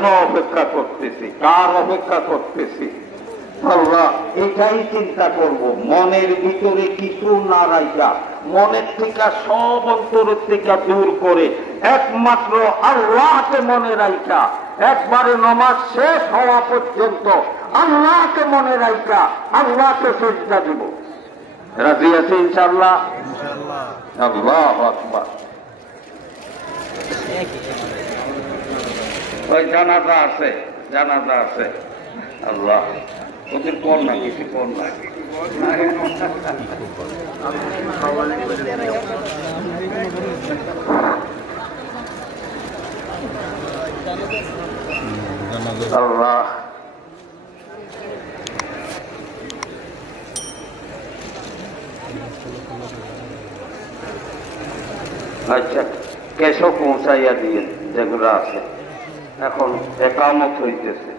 কেন অপেক্ষা করতেছি, কার অপেক্ষা করতেছি? আল্লাহ, এটাই চিন্তা করব, মনের ভিতরে কিছু না রাখা, মনের থেকে সব অন্তরের থেকে দূর করে একমাত্র আল্লাহকে মনে রাখা, একবারে নামাজ শেষ হওয়া পর্যন্ত আল্লাহকে মনে রাখা, আল্লাহকে সেজদা দিব। রাজি আছে ইনশাআল্লাহ? আল্লাহু আকবার। ওই জানাজা আছে, জানাজা আছে। আল্লাহ, ওদের কোন না কিছু কোন না। আল্লাহ, আচ্ছা কেশো পৌঁছাইয়া দিয়ে যেগুলো আছে, এখন একামত হইতেছে।